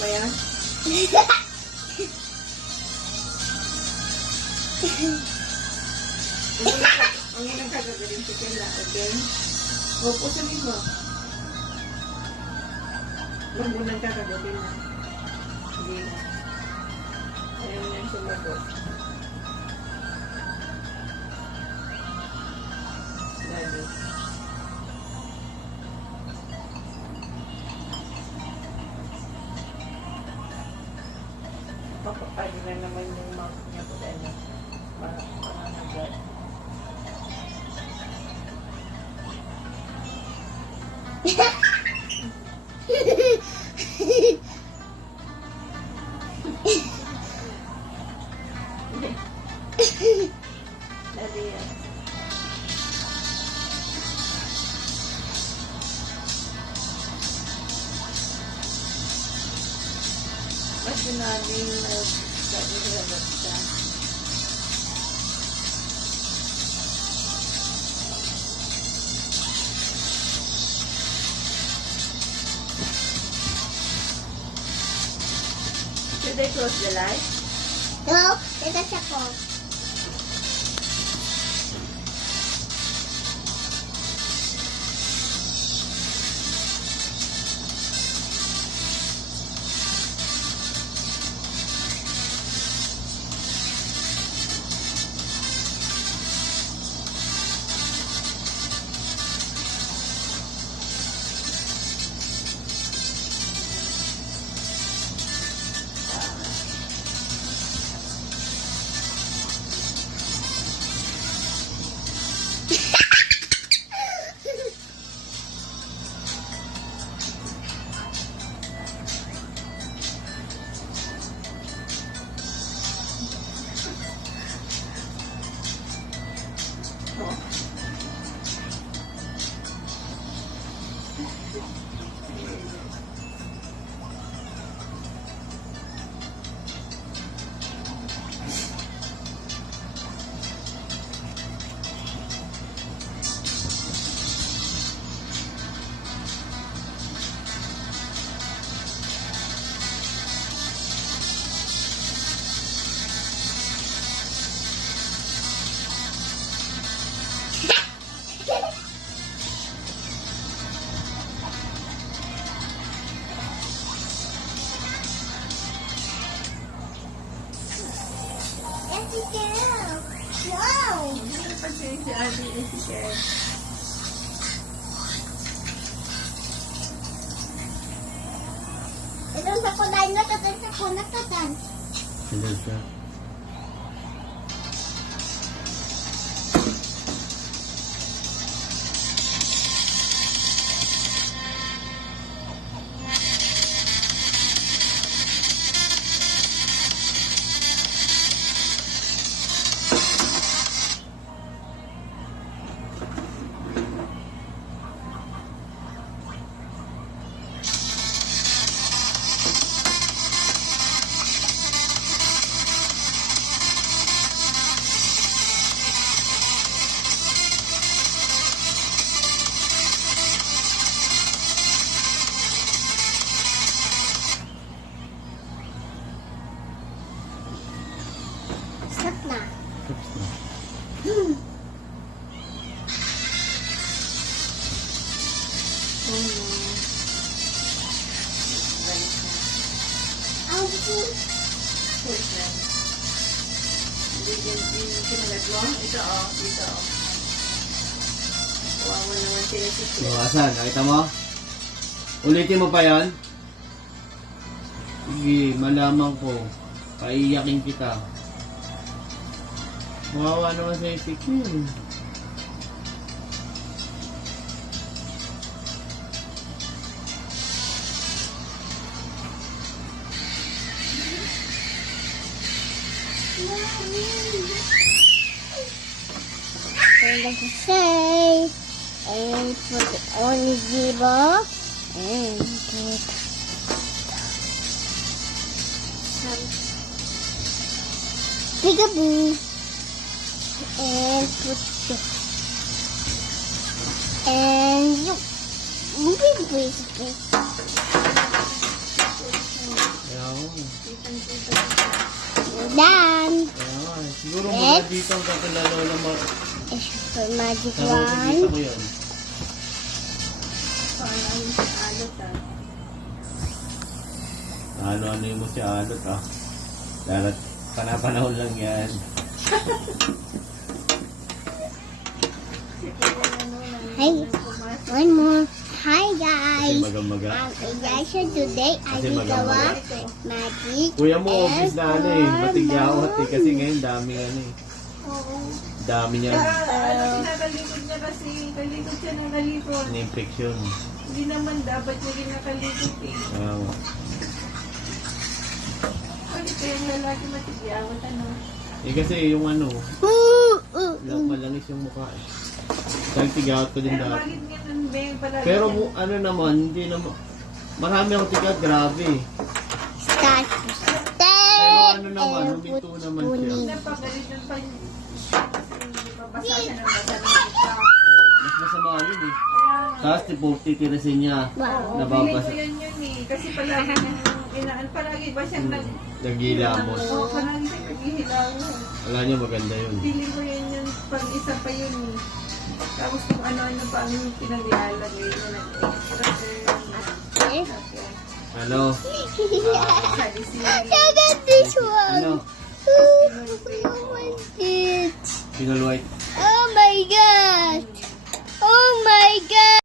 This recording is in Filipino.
ba yan? Ang unang kagagaling si Kela, okay? Opo, sabihin mo. Ang unang kagagaling na. Sige na. Ayaw niyang sumagot. Lalo. Papapali na naman yung mouth niya po dahil na pananagat. Dali yan. Mas sinabing sabi nila basta. Should I close the light? No, ito siya po. Wow! Kasi si Ate and si Cher. Ito sa kulay na ito sa kunat ka dan. Hindi siya. Stop na. Tapos na. Oh no. Balik na. Ang Wait lang. Hindi kinalag mo? Ito o. Dito o. Kawawa naman sila si Cher. Bukasan, nakita mo? Ulitin mo pa yan? Sige, malaman ko. Paiyakin kita. Mawawa naman sa isip yun. And like I say, and put it on the zebra, and put some peekaboo, and put the, and you, moving basically. Kitang-kita. Done. Kaya nga, siguro mula dito ang kakilala mo. It's for magic Sa nakikita wand. ko yan. Parang sa alot ah. Ano mo si Alot ah. Darat panapanahon lang yan. Hi. One more. Hi Kasi guys. maga-maga. Elisha, today I Kasi will maga-maga. magic. Kuya mo office na ano eh. Matigyawat eh. Kasi and ngayon dami ano eh. Dami niya. Kinakalikod niya kasi. Kalikod siya ng kalikod. Infection. Hindi naman dapat niya kinakalikod eh. Bakit kaya yung lalaki matigyawat ano? Eh kasi yung ano, malangis yung mukha eh. Dahil tigyawat ko din Pero dati. bakit ganun ba yung palagi? Pero ano naman, hindi naman. Marami akong tigyawat, grabe eh. Start. Pero ano naman, huminto naman siya. Napagalit ng pa yung basa siya ng basa ng kita. Mas masama yun eh. Kaya nga. Tapos titirasin niya. Oo, Nababasa. feeling ko yan eh. Kasi palagi niyang inaan. Palagi ba siyang Naghihilamos. Oo, palagi siyang naghihilamos. Wala niya maganda yun. Feeling ko yan yung pag isa pa yun eh. Tapos kung ano-ano pa ang pinaglalagay niya ng extra. Ano? Salisili. Look at this one. Ano? What's this? Pinal white. Oh my god. Oh my god.